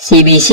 CBC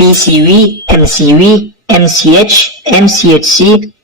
PCV, MCV, MCH, MCHC,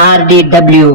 RDW।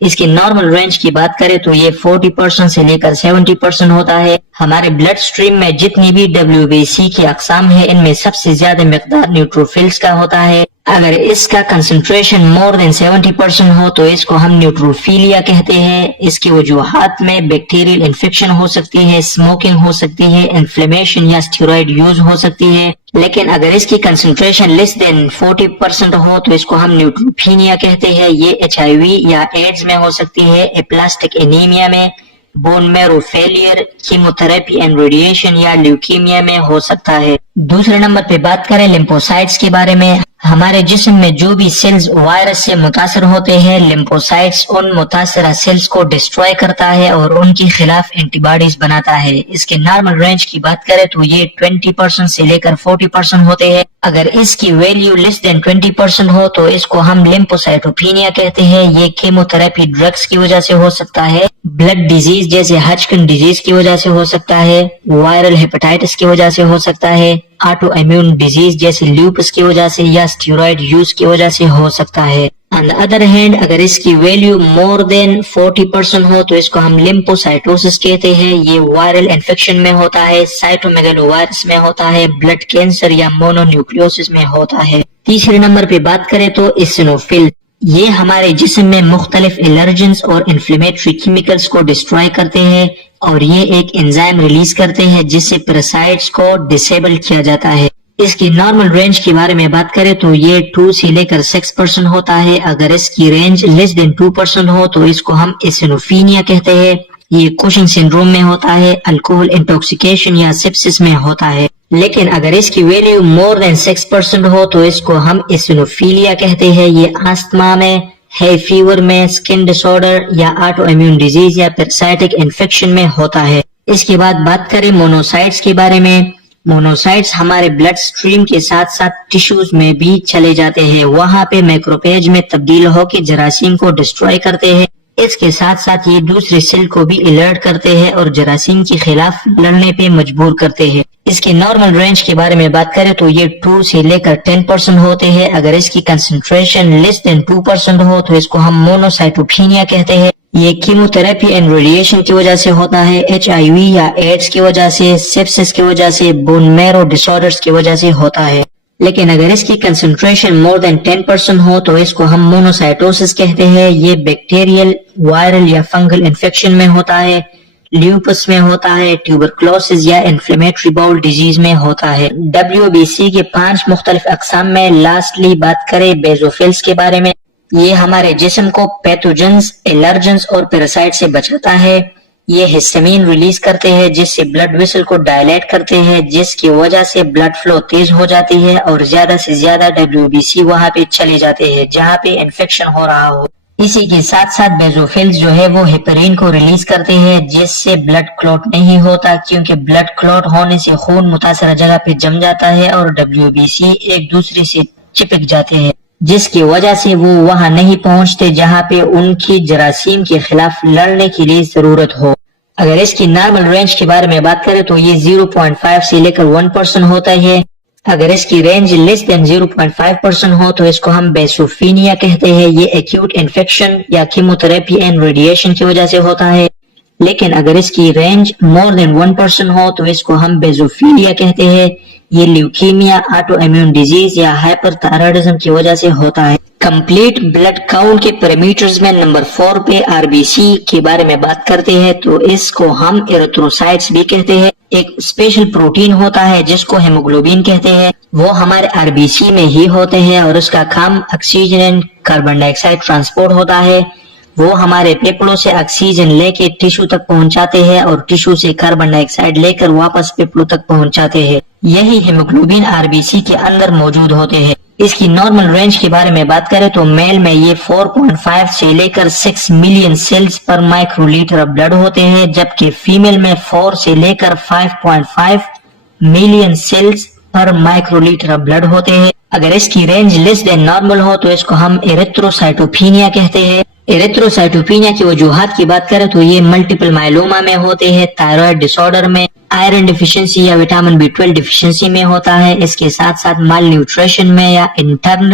اس کی normal range کی بات کریں تو یہ 40% سے لے کر 70% ہوتا ہے۔ ہمارے بلڈ سٹریم میں جتنی بھی WBC کی اقسام ہے ان میں سب سے زیادہ مقدار نیوٹروفلز کا ہوتا ہے۔ اگر اس کا کنسنٹریشن مور دین 70% ہو تو اس کو ہم نیوٹروفیلیا کہتے ہیں۔ اس کی وجوہات میں بیکٹیریل انفیکشن ہو سکتی ہے، اسموکنگ ہو سکتی ہے، انفلیمیشن یا اسٹیرائڈ یوز ہو سکتی ہے۔ لیکن اگر اس کی کنسنٹریشن لیس دین 40% ہو تو اس کو ہم نیوٹروپینیا کہتے ہیں۔ یہ HIV یا ایڈز میں ہو سکتی ہے، اپلاسٹک انیمیا میں، bone marrow failure, chemotherapy and radiation یا لیوکیمیا میں ہو سکتا ہے۔ دوسرے نمبر پہ بات کریں لیمفوسائٹس کے بارے میں۔ ہمارے جسم میں جو بھی سیلز وائرس سے متاثر ہوتے ہیں، لیمفوسائٹس ان متاثرہ سیلز کو ڈسٹروائے کرتا ہے اور ان کے خلاف اینٹی باڈیز بناتا ہے۔ اس کے نارمل رینج کی بات کریں تو یہ 20% سے لے کر 40% ہوتے ہیں۔ اگر اس کی ویلیو لیس دین 20% ہو تو اس کو ہم لیمفوسائٹوپینیا کہتے ہیں۔ یہ کیموتھراپی ڈرگز کی وجہ سے ہو سکتا ہے، بلڈ ڈیزیز جیسے ہچکن ڈیزیز کی وجہ سے ہو سکتا ہے، وائرل ہیپاٹائٹس کی وجہ سے ہو سکتا ہے، آٹو امیون ڈیزیز جیسے لیوپس کی وجہ سے یا اسٹیرائڈ یوز کی وجہ سے ہو سکتا ہے۔ آن دا ادر ہینڈ اگر اس کی ویلیو مور دین 40% ہو تو اس کو ہم لیمفوسائٹوسس کہتے ہیں۔ یہ وائرل انفیکشن میں ہوتا ہے، سائٹومیگالو وائرس میں ہوتا ہے، بلڈ کینسر یا مونونیوکلیوسس میں ہوتا ہے۔ تیسرے نمبر پہ بات کریں تو اسنوفل، یہ ہمارے جسم میں مختلف الرجنز اور انفلیمیٹری کیمیکلز کو ڈسٹروائے کرتے ہیں اور یہ ایک انزائم ریلیز کرتے ہیں جس سے پیراسائٹس کو ڈسیبل کیا جاتا ہے۔ اس کی نارمل رینج کے بارے میں بات کریں تو یہ 2 سے لے کر 6% ہوتا ہے۔ اگر اس کی رینج لیس دین 2% ہو تو اس کو ہم اسنوفینیا کہتے ہیں۔ یہ کوشنگ سنڈروم میں ہوتا ہے، الکوہل انٹاکسیکیشن یا سپسس میں ہوتا ہے۔ لیکن اگر اس کی ویلیو مور دین 6% ہو تو اس کو ہم اسنوفیلیا کہتے ہیں۔ یہ آستما میں، ہے فیور میں، سکن ڈس آرڈر یا آٹو امیون ڈیزیز یا پیراسائٹک انفیکشن میں ہوتا ہے۔ اس کے بعد بات کریں مونوسائٹس کے بارے میں۔ مونوسائٹس ہمارے بلڈ سٹریم کے ساتھ ساتھ ٹیشوز میں بھی چلے جاتے ہیں، وہاں پہ میکروپیج میں تبدیل ہو کے جراثیم کو ڈسٹروائے کرتے ہیں۔ اس کے ساتھ ساتھ یہ دوسرے سیل کو بھی الرٹ کرتے ہیں اور جراثیم کے خلاف لڑنے پہ مجبور کرتے ہیں۔ اس کی نارمل رینج کے بارے میں بات کریں تو یہ 2 سے لے کر 10% ہوتے ہیں۔ اگر اس کی کنسنٹریشن لیس دین 2% ہو تو اس کو ہم مونوسائٹوپینیا کہتے ہیں۔ یہ کیموتھراپی اینڈ ریڈیشن کی وجہ سے ہوتا ہے، HIV یا ایڈز کی وجہ سے، سیپسس کی وجہ سے، بون میرو ڈس آرڈرز کی وجہ سے ہوتا ہے۔ لیکن اگر اس کی کنسنٹریشن مور دین 10% ہو تو اس کو ہم مونوسائٹوسس کہتے ہیں۔ یہ بیکٹیریل، وائرل یا فنگل انفیکشن میں ہوتا ہے، لیوپس میں ہوتا ہے، ٹیوبرکلوسس یا انفلیمیٹری باؤل ڈیزیز میں ہوتا ہے۔ WBC کے 5 مختلف اقسام میں لاسٹلی بات کریں بیزوفلز کے بارے میں۔ یہ ہمارے جسم کو پیتھوجنز، الرجنز اور پیراسائٹ سے بچاتا ہے۔ یہ ہسٹامین ریلیز کرتے ہیں جس سے بلڈ ویسل کو ڈائلیٹ کرتے ہیں، جس کی وجہ سے بلڈ فلو تیز ہو جاتی ہے اور زیادہ سے زیادہ WBC وہاں پہ چلے جاتے ہیں جہاں پہ انفیکشن ہو رہا ہو۔ اسی کے ساتھ ساتھ بیزوفلز جو ہے وہ ہیپرین کو ریلیز کرتے ہیں جس سے بلڈ کلوٹ نہیں ہوتا، کیونکہ بلڈ کلوٹ ہونے سے خون متاثرہ جگہ پہ جم جاتا ہے اور WBC ایک دوسرے سے چپک جاتے ہیں، جس کی وجہ سے وہ وہاں نہیں پہنچتے جہاں پہ ان کی جراثیم کے خلاف لڑنے کے لیے ضرورت ہو۔ اگر اس کی نارمل رینج کے بارے میں بات کریں تو یہ 0.5 سے لے کر 1% ہوتا ہے۔ اگر اس کی رینج لیس دین 0.5% ہو تو اس کو ہم بیسوفینیا کہتے ہیں۔ یہ ایکیوٹ انفیکشن یا کیموتھراپی اینڈ ریڈیشن کی وجہ سے ہوتا ہے۔ لیکن اگر اس کی رینج مور دین 1% ہو تو اس کو ہم بیزوفیلیا کہتے ہیں۔ یہ لیوکیمیا، آٹو امیون ڈیزیز یا ہائپر تھائرائیڈزم کی وجہ سے ہوتا ہے۔ کمپلیٹ بلڈ کاؤنٹ کے پیرامیٹرز میں نمبر 4 پہ RBC کے بارے میں بات کرتے ہیں تو اس کو ہم ایریتھروسائٹس بھی کہتے ہیں۔ ایک اسپیشل پروٹین ہوتا ہے جس کو ہیموگلوبین کہتے ہیں، وہ ہمارے RBC میں ہی ہوتے ہیں اور اس کا کام oxygen and carbon dioxide transport ہوتا ہے۔ وہ ہمارے پھیپھڑوں سے آکسیجن لے کے ٹیشو تک پہنچاتے ہیں اور ٹیشو سے کاربن ڈائی آکسائڈ لے کر واپس پھیپھڑوں تک پہنچاتے ہیں۔ یہی ہیموگلوبین RBC کے اندر موجود ہوتے ہیں۔ اس کی نارمل رینج کے بارے میں بات کریں تو میل میں یہ 4.5 سے لے کر 6 ملین سیلز پر مائکرو لیٹر بلڈ ہوتے ہیں، جبکہ فیمیل میں 4 سے لے کر 5.5 ملین سیلز پر مائکرو لیٹر بلڈ ہوتے ہیں۔ اگر اس کی رینج لیس دین نارمل ہو تو اس کو ہم ایریتھروسائٹوپینیا کہتے ہیں۔ ایریتھروسائٹوپینیا کی وجوہات کی بات کریں تو یہ ملٹیپل مائلوما میں ہوتے ہیں، تھائرائیڈ ڈس آرڈر میں، آئرن ڈیفیشنسی یا وٹامن B12 ڈیفیشنسی میں ہوتا ہے۔ اس کے ساتھ ساتھ مال نیوٹریشن میں یا انٹرنل